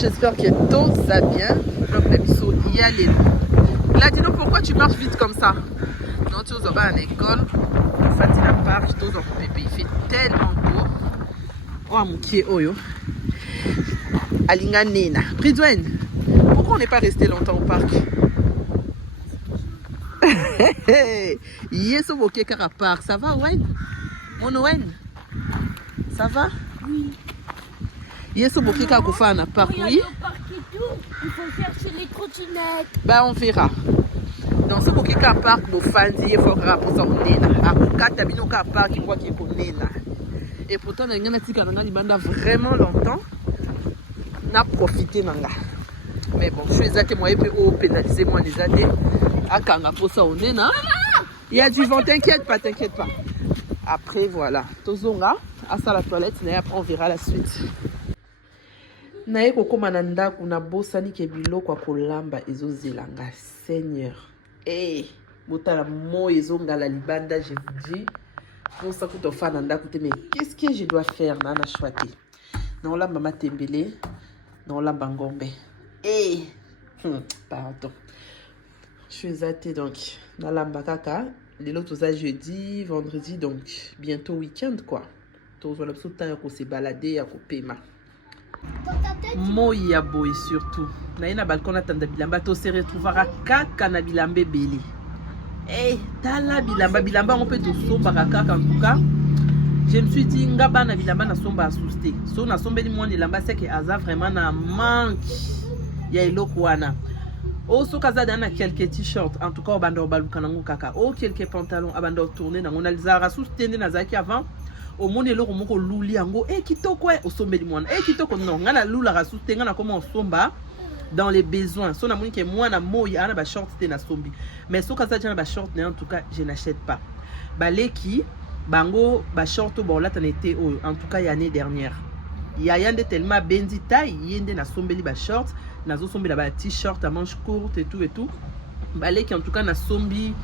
j'espère que tout ça bien. Donc, la biseau, y aller. Gladino, pourquoi tu marches vite comme ça? Non, tu vas à l'école. Fatina Park, tu vas il fait tellement beau. Oh, mon pied, oyo. Alinga Nena. Bridwen, pourquoi on n'est pas resté longtemps au parc? Yeso Boké Park, ça va, Wen? Mon Wen? Ça va? Oui. Yeso Boké Karafana Park, oui? Il faut chercher les trottinettes. Bah, on verra. Dans ce Boké Park, nos fans, il faut rappeler ça au Nena. À Kokata, Bino Park, il voit qu'il est au Nena. Et pourtant, on a vraiment longtemps. On a profité nanga. Mais bon, je suis que moi, je peux pénaliser moi les années. À Kanga pour ça, on est là. Il y a du vent, t'inquiète pas, t'inquiète pas. Après, voilà. Tozonga, à ça la toilette, et après, on verra la suite. Nae koko mananda kuna bosani kebilo kwa kolamba ezo zelanga. Seigneur. Eh, botala mo ezo ngala libanda, je vous dis. Pour ça, que fananda koute, mais qu'est-ce que je dois faire? Nana chouati. Non, la mama tembele. Non, la bangombe. Eh, pardon. Je suis zaté donc. Dans la mbakaka. Les autres, ça jeudi, vendredi, donc bientôt week-end quoi. Tous voilà tout le temps qu'on s'est baladé à Kopema. Moya boy surtout. Na ina balcon atanda bilamba to se retrouvera kaka na bilambe belé. Eh, tala bilamba on peut tout somba kaka en tout cas. Je me suis dit ngaba na bilamba na somba assusté. So na sombe ni mwani lamba c'est que aza vraiment na manque. Ya eloko wana. Oh, so kaza dana quelques t-shirts, en tout cas, abando baluka nango kaka. Oh, quelques pantalons, abando tourner nango na lizara soustene na zaki avant. Au monde eloko moko luli yango. Eh, kitoko au sombe di mwana. Eh, kitoko non, ngana lula ra soustene ngana comment somba dans les besoins. So na moni ke mwana moyi ana ba short te na sombi. Mais so kaza dana ba short ne en tout cas, je n'achète pas. Baleki bango ba short bon là t'en été en tout cas l'année dernière. Il y a yande tellement benzi taille, yende na sombeli ba short. Nazo sombi là bas t-shirt à manches courtes et tout balé qui en tout cas na sombi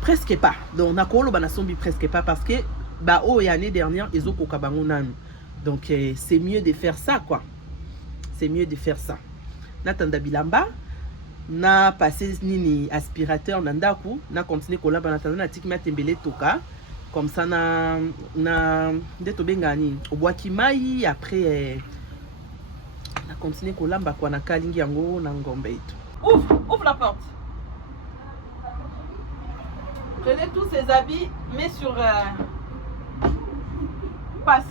presque pas donc na kolo ba na sombi presque pas parce que bah oh l'année dernière ils ont koka bango nanu donc c'est mieux de faire ça quoi, c'est mieux de faire ça. Na tanda bilamba na passé nini aspirateur na ndaku na continuer kolamba na tanda na tikima tembele toka comme ça na ndeto bengani obwaki mai après on continue kolamba kwa na kalingi yango na ngombe itu. Ouvre la porte. Prenez tous ces habits, mets sur passe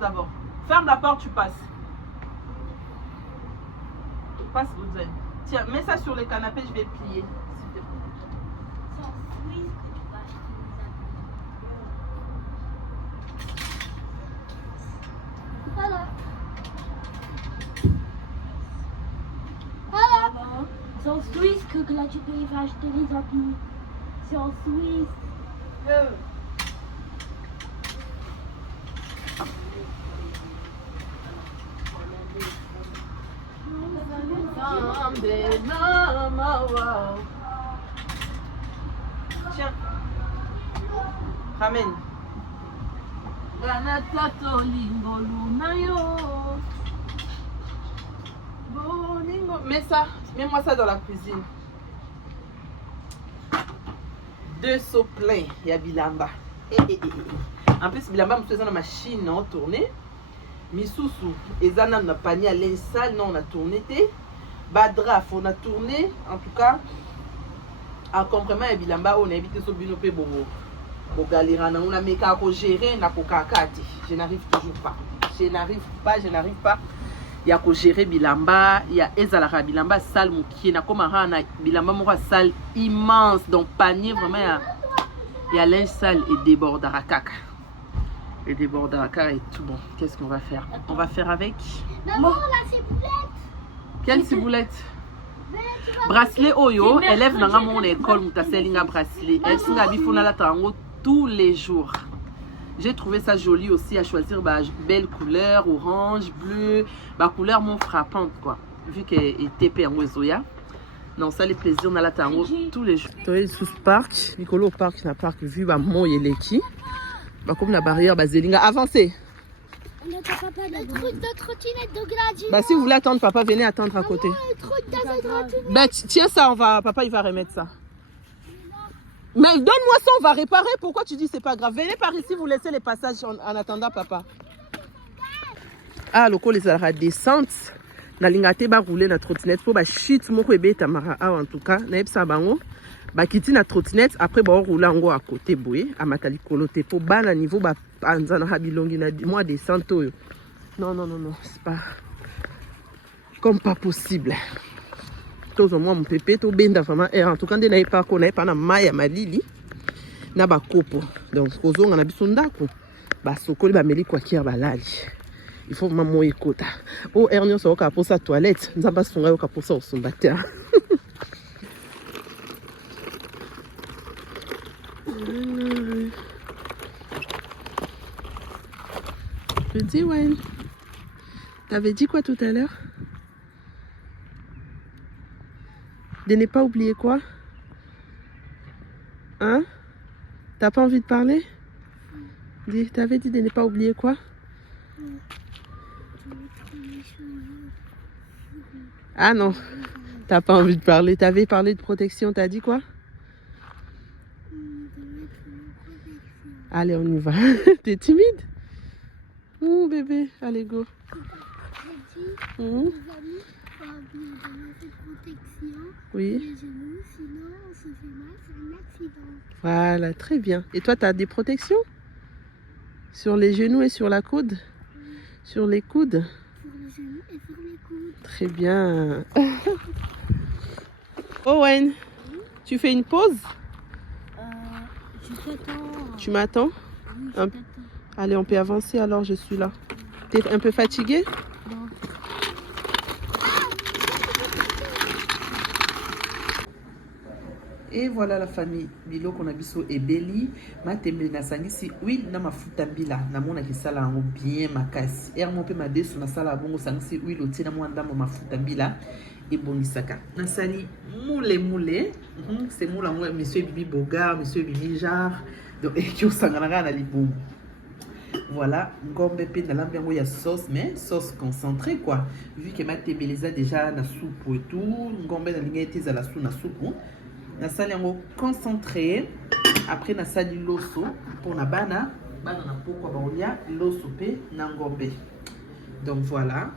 d'abord. Ferme la porte, tu passes. Passe vous êtes. Tiens, mets ça sur le canapé, je vais plier. C'est en Suisse que là tu peux acheter les habits. C'est en Suisse. Tiens. Ramène. Mets ça, mets-moi ça dans la cuisine. 2 seaux pleins, il y a bilamba. En plus, bilamba, je suis dans la machine, on a tourné. Misusu, et Zana n'a pas ni à l'insal, non, on a tourné. Badraf, on a tourné. En tout cas, en complément, il y a bilamba, on a évité ce binopé bobo. Au galérana, on a mis qu'à gérer, n'a pas qu'à. Je n'arrive toujours pas. Je n'arrive pas. Il y a que gérer bilamba, il y a ezalaka bilamba salle qui na comme na bilamba mo salle immense donc panier vraiment il y a linge sale et débordara caca. Et débordara caca et tout bon. Qu'est-ce qu'on va faire? On va faire avec Maman, la ciboulette. Quelle ciboulette? Bracelet oyo, élève dans mon école mutaselinga bracelet. Elle singa bifona la tango tous les jours. J'ai trouvé ça joli aussi à choisir bah, belle couleur, orange, bleu, bah couleur mon frappante quoi. Vu qu'elle est TP en Wezoya. Non, ça les plaisirs dans la tango tous les jours. Toi sous parc, Nicolo parc na parc vu bah mon yeleki. Bah comme la barrière bah zelinga avancez. Notre papa, le truc de trottinette de Gladys. Bah si vous voulez attendre papa, venez attendre à côté. Le truc de trottinette. Bah tiens ça, papa il va remettre ça. Mais donne-moi ça, on va réparer. Pourquoi tu dis c'est pas grave? Venez par ici, vous laissez les passages en attendant papa. Ah, le col les a descente. Na lingate ba rouler na trottinette pour ba shit moko ebe tamara en tout cas na yebsa bango ba kiti na trottinette après ba rouler ngo à côté boye a matali kolote pour ba na niveau ba panza na habilongi na moi descente oyo. Non, c'est pas comme pas possible. Tous au moins mon pépé to benda vraiment en tout cas ndena pas connaît pas na maya malili na ba kopo. Donc kozonga na bisundako ba sokoli ba meli kwa kia balali. Il faut vraiment écouter. Oh, Ernio, ça va pour sa toilette. Nous avons pas pour ça au sombateur. Petit Wayne, t'avais dit quoi tout à l'heure? De ne pas oublier quoi? Hein? T'as pas envie de parler? T'avais dit de ne pas oublier quoi? Ah non, t'as pas envie de parler. T'avais parlé de protection, t'as dit quoi? Allez, on y va. T'es timide? Oh bébé, allez go. Oui. Voilà, très bien. Et toi, t'as des protections? Sur les genoux et sur la coude? Sur les coudes? Très bien. Owen, tu fais une pause? Je t'attends. Tu m'attends? Oui, Allez, on peut avancer alors, je suis là. T'es un peu fatigué? Non. Et voilà la famille. Bilo qu'on a biso et Beli. Ma temble na sangisi huile na mafuta mbila. Na mona ki sala ngo bien makasi. Et mon pe ma desu na sala bongo sangisi huile oti na mwanda mo mafuta mbila. Et bonisaka. Na sali moule. C'est moula moi monsieur Bibi Bogar, monsieur Bibi Jar. Donc et qui osangana na liboum. Voilà, ngombe pe na lambiango ya sauce, mais sauce concentrée quoi. Vu que ma tembeleza déjà na soupe et tout, ngombe na lingete za la soupe na soupe. Na sali yango concentré. Après na sali loso pour na bana na pokwa baolia loso pe na ngombe. Donc voilà.